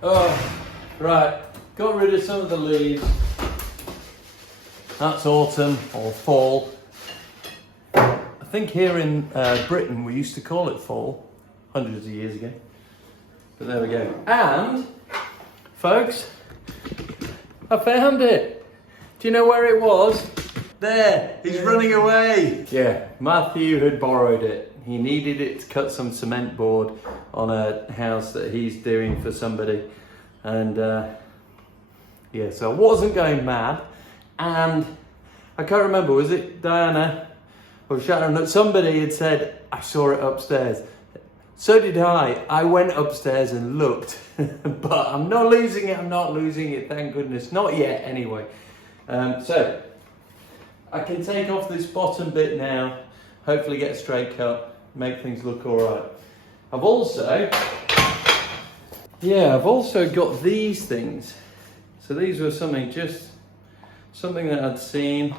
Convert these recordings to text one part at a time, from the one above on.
Oh, right, got rid of some of the leaves. That's autumn or fall. I think here in Britain we used to call it fall, hundreds of years ago. But there we go. And, folks, I found it. Do you know where it was? There, he's running away. Yeah, Matthew had borrowed it. He needed it to cut some cement board on a house that he's doing for somebody. And yeah, so I wasn't going mad. And I can't remember, was it Diana or Sharon? Somebody had said, I saw it upstairs. So did I. I went upstairs and looked, but I'm not losing it, thank goodness. Not yet, anyway. So, I can take off this bottom bit now, hopefully get a straight cut, make things look all right. I've also got these things. So these were something that I'd seen,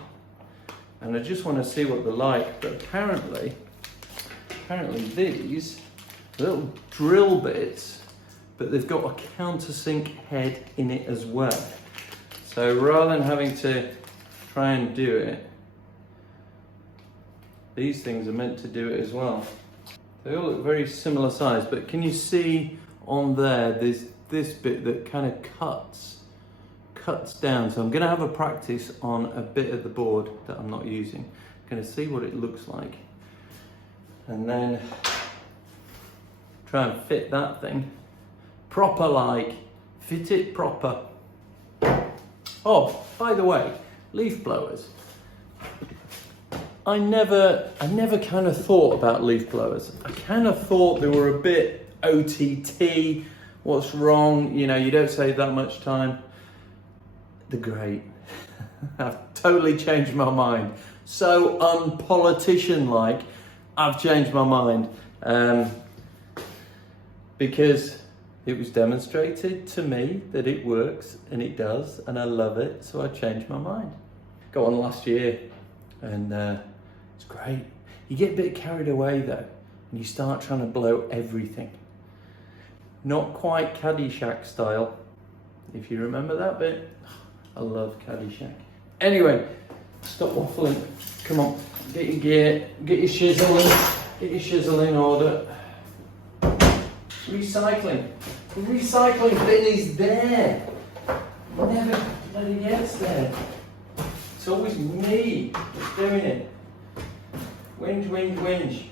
and I just want to see what they're like. But apparently these little drill bits, but they've got a countersink head in it as well. So rather than having to try and do it, these things are meant to do it as well. They all look very similar size, but can you see on there, there's this bit that kind of cuts down. So I'm going to have a practice on a bit of the board that I'm not using. I'm going to see what it looks like, and then try and fit that thing proper, like fit it proper. Oh, by the way, leaf blowers. I never kind of thought about leaf blowers. I kind of thought they were a bit OTT. What's wrong? You know, you don't save that much time. They're great. I've totally changed my mind. So unpolitician-like, I've changed my mind. Because it was demonstrated to me that it works, and it does, and I love it, so I changed my mind. Got one last year, and it's great. You get a bit carried away though, and you start trying to blow everything. Not quite Caddyshack style, if you remember that bit. I love Caddyshack. Anyway, stop waffling. Come on, get your gear, get your shizzle in order. Recycling. The recycling bin is there. Never bloody gets there. It's always me that's doing it. Whinge.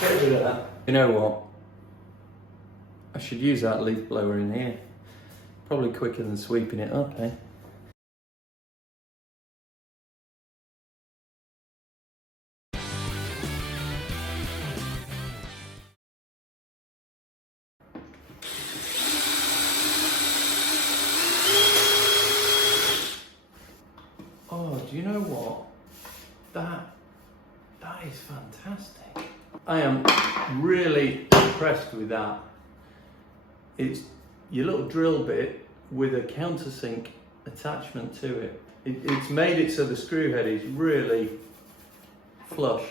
Get rid of that. You know what? I should use that leaf blower in here. Probably quicker than sweeping it up, eh? Oh, do you know what? That is fantastic. I am really impressed with that. It's your little drill bit with a countersink attachment to it. It's made it so the screw head is really flush.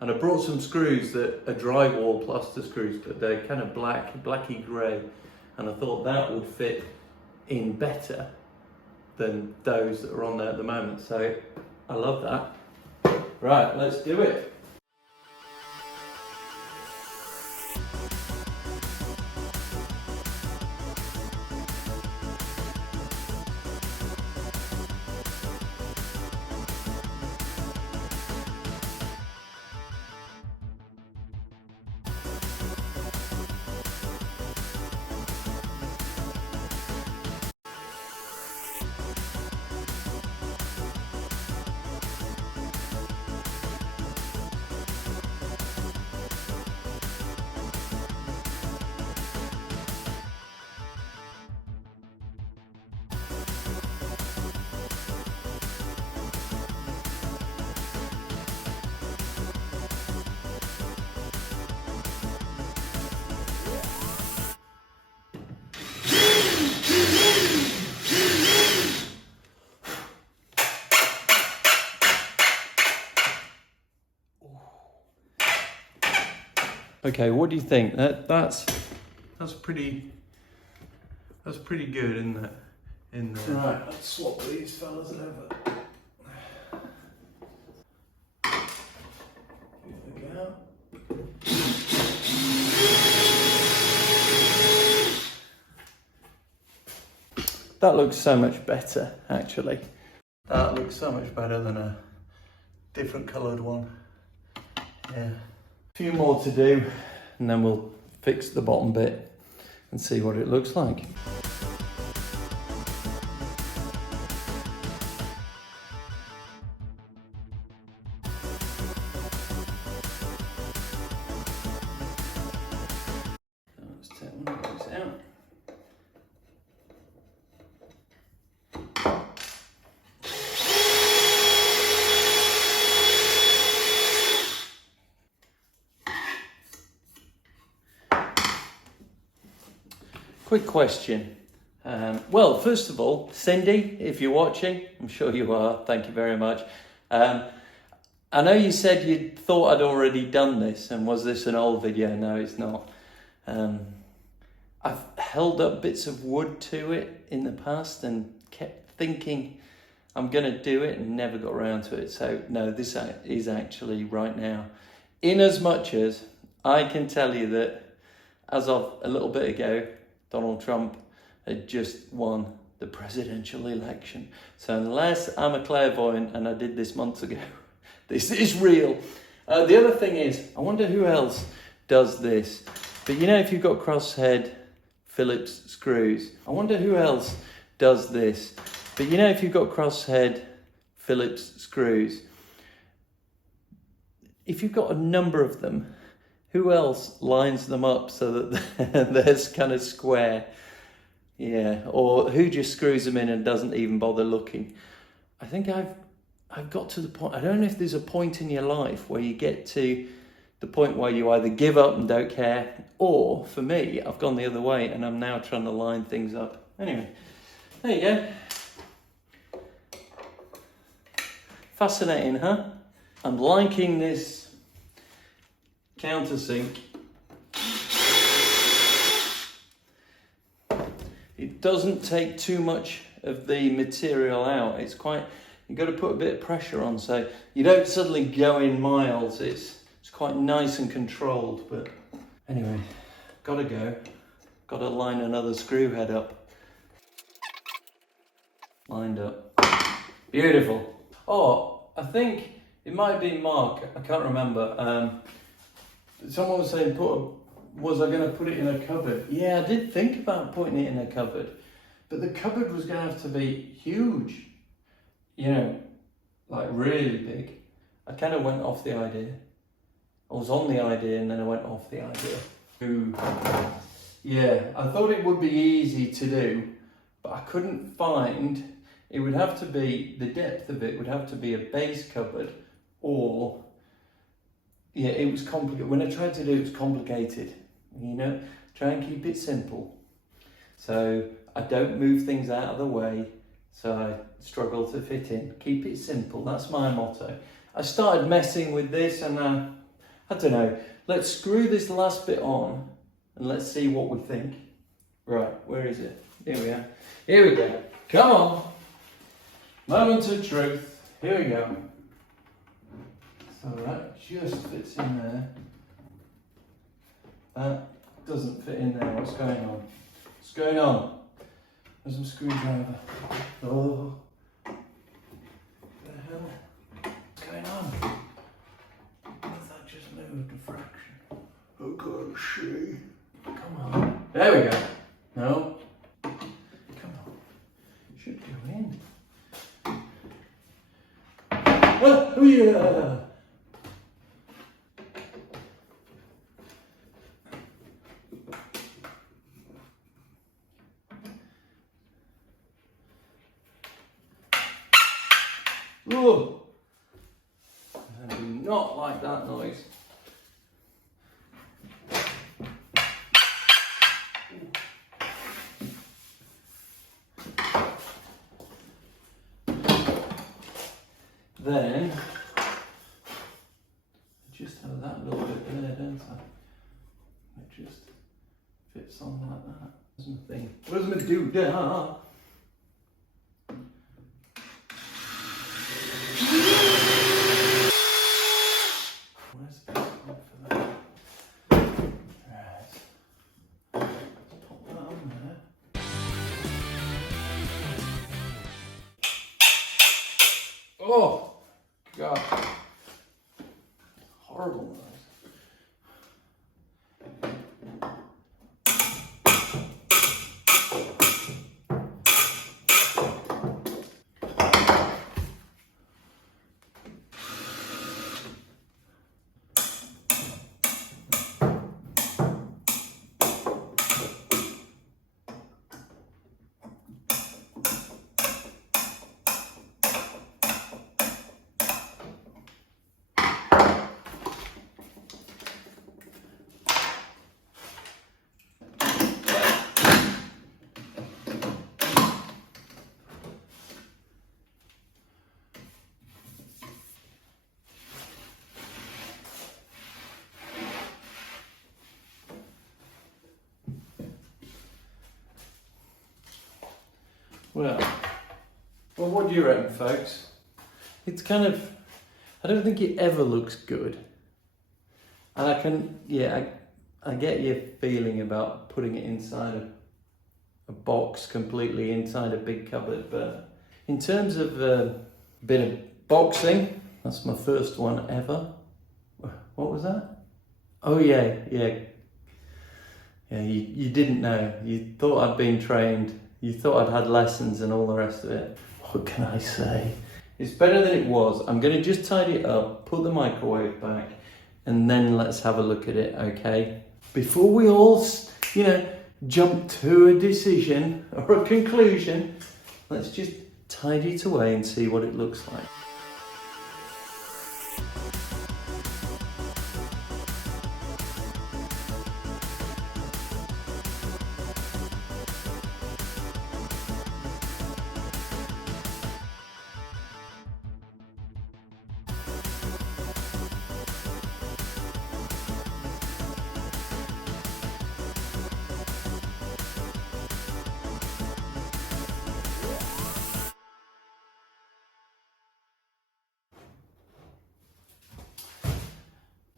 And I brought some screws that are drywall plaster screws, but they're kind of blacky grey. And I thought that would fit in better than those that are on there at the moment. So I love that. Right, let's do it. Okay, what do you think? That's pretty good, isn't it? Right, let's swap these fellas over. Here we go. That looks so much better, actually. That looks so much better than a different coloured one. Yeah. A few more to do, and then we'll fix the bottom bit and see what it looks like. Let's take one of those out. Quick question. Well, first of all, Cindy, if you're watching, I'm sure you are, thank you very much. I know you said you thought I'd already done this, and was this an old video? No, it's not. I've held up bits of wood to it in the past and kept thinking I'm going to do it and never got around to it. So no, this is actually right now. In as much as I can tell you that as of a little bit ago, Donald Trump had just won the presidential election. So unless I'm a clairvoyant, and I did this months ago, this is real. The other thing is, I wonder who else does this. But you know, if you've got crosshead Phillips screws, I wonder who else does this. But you know, if you've got crosshead Phillips screws, if you've got a number of them, who else lines them up so that they're kind of square? Yeah, or who just screws them in and doesn't even bother looking? I think I've got to the point, I don't know if there's a point in your life where you get to the point where you either give up and don't care, or for me, I've gone the other way and I'm now trying to line things up. Anyway, there you go. Fascinating, huh? I'm liking this countersink. It doesn't take too much of the material out. It's quite, you've got to put a bit of pressure on, so you don't suddenly go in miles. It's quite nice and controlled. But anyway, gotta go. Gotta line another screw head up. Lined up. Beautiful. Oh, I think it might have been Mark, I can't remember. Someone was saying, was I going to put it in a cupboard? Yeah, I did think about putting it in a cupboard, but the cupboard was going to have to be huge, you know, like really big. I kind of went off the idea. I was on the idea and then I went off the idea. Yeah, I thought it would be easy to do, but I couldn't find, it would have to be, the depth of it would have to be a base cupboard, or yeah, it was complicated. When I tried to do it, it was complicated. You know, try and keep it simple. So I don't move things out of the way, so I struggle to fit in. Keep it simple, that's my motto. I started messing with this and I don't know, let's screw this last bit on and let's see what we think. Right, where is it? Here we are. Here we go. Come on. Moment of truth. Here we go. So that just fits in there. That doesn't fit in there. What's going on? What's going on? There's some screwdriver. Oh. What the hell? What's going on? That just moved a fraction. I can't see. Come on. There we go. No. Come on. Should go in. Oh yeah. Oh, I do not like that noise. Then I just have that little bit there, don't I? clips on like that. Where's my thing? Where's my doodah? Where's the best one for that? Right. Let's pop that on there. Oh, God. Horrible noise. Well, what do you reckon, folks? It's kind of, I don't think it ever looks good. And I get your feeling about putting it inside a box completely inside a big cupboard, but in terms of a bit of boxing, that's my first one ever. What was that? Oh yeah. Yeah, you didn't know. You thought I'd been trained. You thought I'd had lessons and all the rest of it. What can I say? It's better than it was. I'm going to just tidy it up, put the microwave back, and then let's have a look at it, okay? Before we all, jump to a decision or a conclusion, let's just tidy it away and see what it looks like.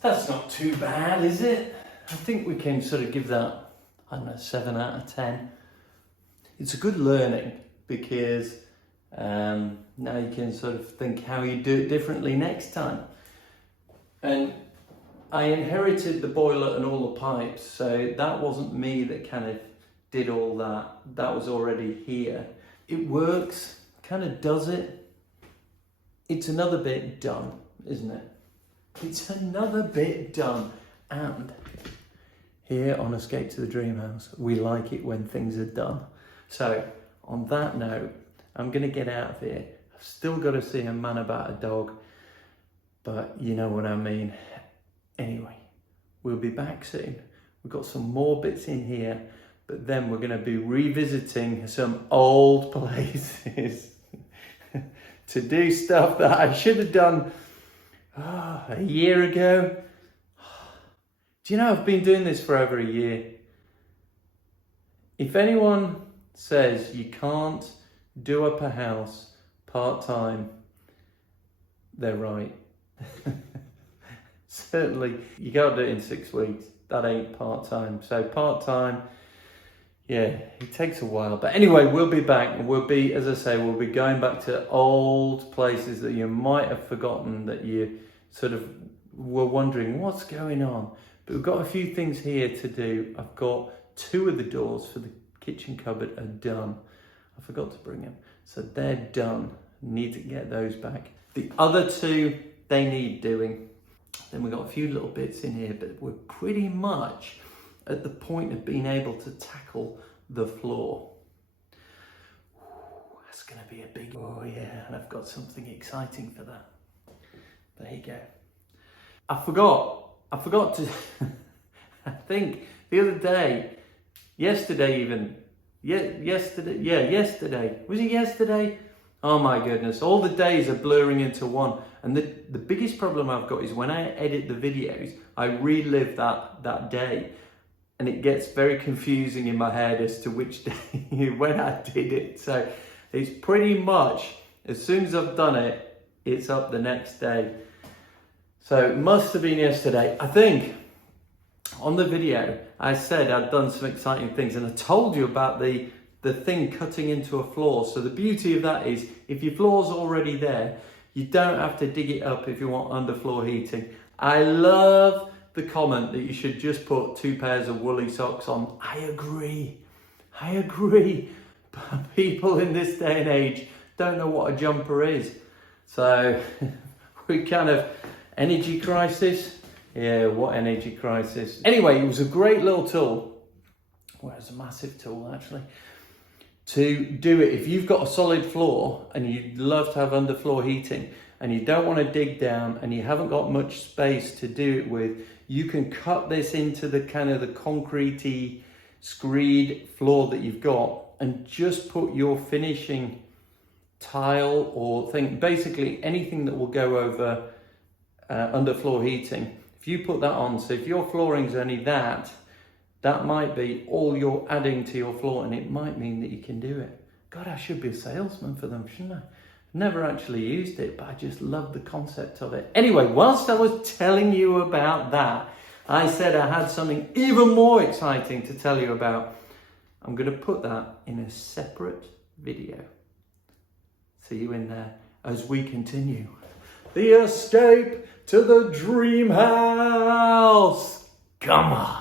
That's not too bad, is it? I think we can sort of give that, 7 out of 10. It's a good learning because now you can sort of think how you do it differently next time. And I inherited the boiler and all the pipes, so that wasn't me that kind of did all that. That was already here. It works, kind of does it. It's another bit done, isn't it? It's another bit done. And here on Escape to the Dream House, we like it when things are done. So on that note, I'm going to get out of here. I've still got to see a man about a dog, but you know what I mean. Anyway, we'll be back soon. We've got some more bits in here, but then we're going to be revisiting some old places to do stuff that I should have done a year ago. Do you know I've been doing this for over a year? If anyone says you can't do up a house part-time, they're right. Certainly, you gotta do it in 6 weeks. That ain't part-time. So part-time, yeah, it takes a while. But anyway, we'll be back and we'll be, as I say, we'll be going back to old places that you might have forgotten, that you sort of were wondering what's going on. But we've got a few things here to do. I've got 2 of the doors for the kitchen cupboard are done. I forgot to bring them. So they're done. Need to get those back. The other 2, they need doing. Then we've got a few little bits in here, but we're pretty much at the point of being able to tackle the floor. Ooh, that's gonna be a big, oh yeah, and I've got something exciting for that. There you go. I forgot to, I think the other day, yesterday, was it yesterday? Oh my goodness, all the days are blurring into one. And the biggest problem I've got is when I edit the videos, I relive that day. and it gets very confusing in my head as to which day when I did it. So it's pretty much as soon as I've done it, it's up the next day. So it must have been yesterday. I think on the video I said I'd done some exciting things, and I told you about the thing cutting into a floor. So the beauty of that is if your floor's already there, you don't have to dig it up if you want underfloor heating. I love the comment that you should just put 2 pairs of woolly socks on. I agree. But people in this day and age don't know what a jumper is. So we kind of, energy crisis. Yeah, what energy crisis? Anyway, it was a great little tool. Well, it's a massive tool actually. To do it, if you've got a solid floor and you'd love to have underfloor heating and you don't want to dig down and you haven't got much space to do it with, you can cut this into the kind of the concretey, screed floor that you've got and just put your finishing tile or thing, basically anything that will go over underfloor heating. If you put that on, so if your flooring's only that might be all you're adding to your floor, and it might mean that you can do it. God, I should be a salesman for them, shouldn't I? Never actually used it, but I just love the concept of it. Anyway, whilst I was telling you about that, I said I had something even more exciting to tell you about. I'm going to put that in a separate video. See you in there as we continue the escape to the dream house. Come on.